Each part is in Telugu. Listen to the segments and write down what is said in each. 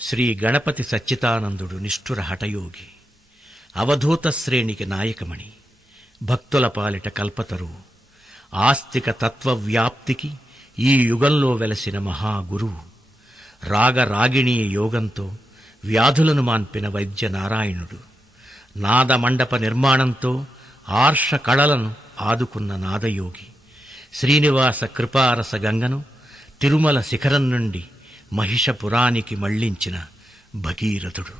శ్రీ గణపతి సచ్చిదానందుడు నిష్ఠుర హఠయోగి, అవధూత శ్రేణికి నాయకమణి, భక్తుల పాలిట కల్పతరువు, ఆస్తిక తత్వవ్యాప్తికి ఈ యుగంలో వెలసిన మహాగురువు, రాగరాగిణీ యోగంతో వ్యాధులను మాన్పిన వైద్య నారాయణుడు, నాదమండప నిర్మాణంతో ఆర్ష కళలను ఆదుకున్న నాదయోగి, శ్రీనివాస కృపారస గంగను తిరుమల శిఖరం నుండి మహిషపురానికి మళ్లించిన భగీరథుడు.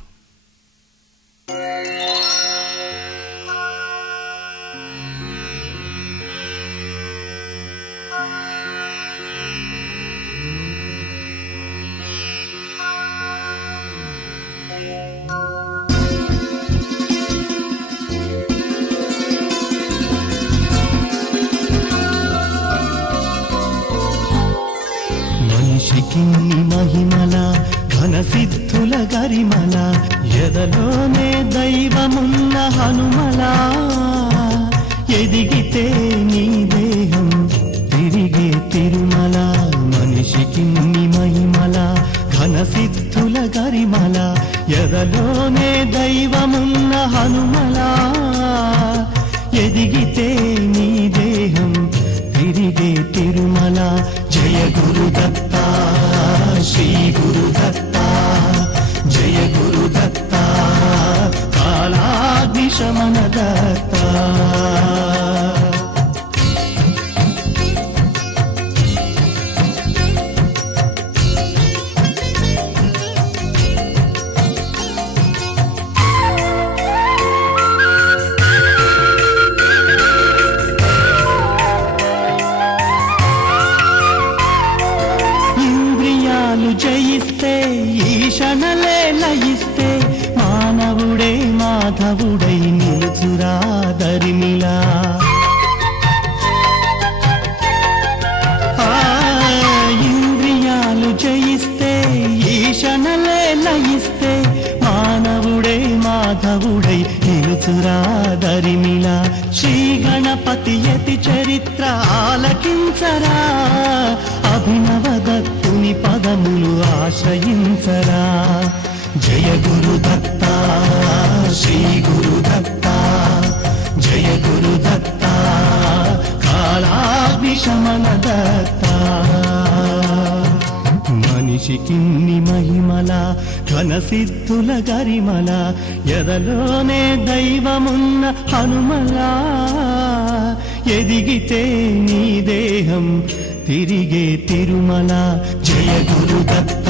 మనిషికిన్ని మహిమల ఘనసిద్ధుల గరిమల, ఎదలోనే దైవమున్న హనుమల, ఎదిగితే నీ దేహం తిరిగే తిరుమల. మనిషికిన్ని మహిమల ఘనసిద్ధుల గరిమల, ఎదలోనే దైవమున్న హనుమల, ఎదిగితే నీ దేహం తిరిగే తిరుమల. జయ గురుదత్త శ్రీ గురుదత్త, జయ గురుదత్త కాలాగ్నిశమన దత్త. జయిస్తే ఈశనలే లయిస్తే, మానవుడే మాధవుడై నిలుచురా దరిమిలా. ఇంద్రియాలు జయిస్తే ఈశనలే లయిస్తే, మానవుడే మాధవుడై నిలుచురా దరిమిలా. శ్రీ గణపతి యతి చరిత్ర ఆలకించరా, అభినవ దత్తుని పదములు ఆశ్రయించరా. జయ గురుదత్త శ్రీ గురుదత్త, జయ గురుదత్త కాలాగ్నిశమన దత్త. మనిషికిన్ని మహిమల ఘనసిద్ధుల గరిమల, ఎదలోనే దైవమున్న హనుమల, ఎదిగితే నీ దేహం తిరిగే తిరుమల. జయ గురుదత్త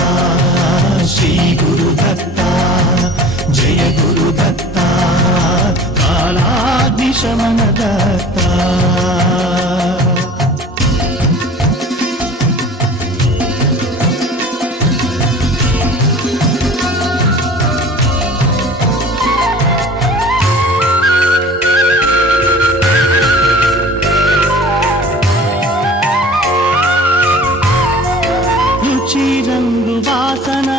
శ్రీ గురుదత్త, జయ గురుదత్త కాలాగ్నిశమన దత్త. రంగు వాసన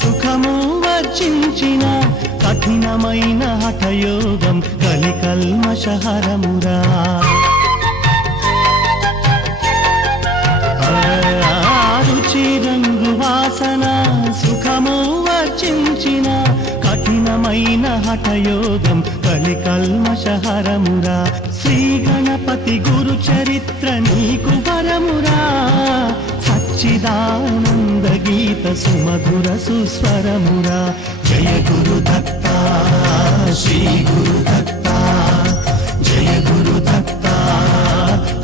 సుఖము వర్జించిన, కఠినమైన హఠయోగం కలికల్మషహరమురా. రుచి రంగు వాసన సుఖము వర్జించిన, కఠినమైన హఠయోగం కలికల్మషహరమురా. శ్రీ గణపతి గురు చరిత్ర నీకు వరమురా, సచ్చిదానంద గీత సుమధుర సుస్వరమురా. జయ గురుదత్త శ్రీ గురుదత్త, జయ గురుదత్త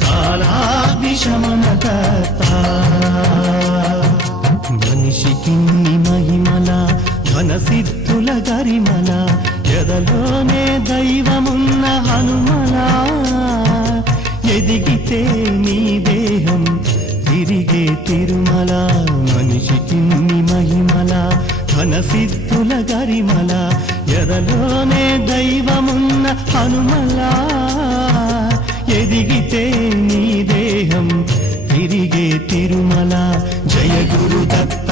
కాలాగ్నిశమన దత్త. మనిషికిన్ని మహిమల ఘనసిద్ధుల గరిమల, ఎదలోనే దైవమున్న హనుమల, ఎదిగితే నీ దేహం తిరిగే తిరుమల. మనిషికిన్ని మహిమల ఘనసిద్ధుల గరిమల, ఎదలోనే దైవమున్న హనుమల, ఎదిగితే నీ దేహం తిరిగే తిరుమల. జయ గురుదత్త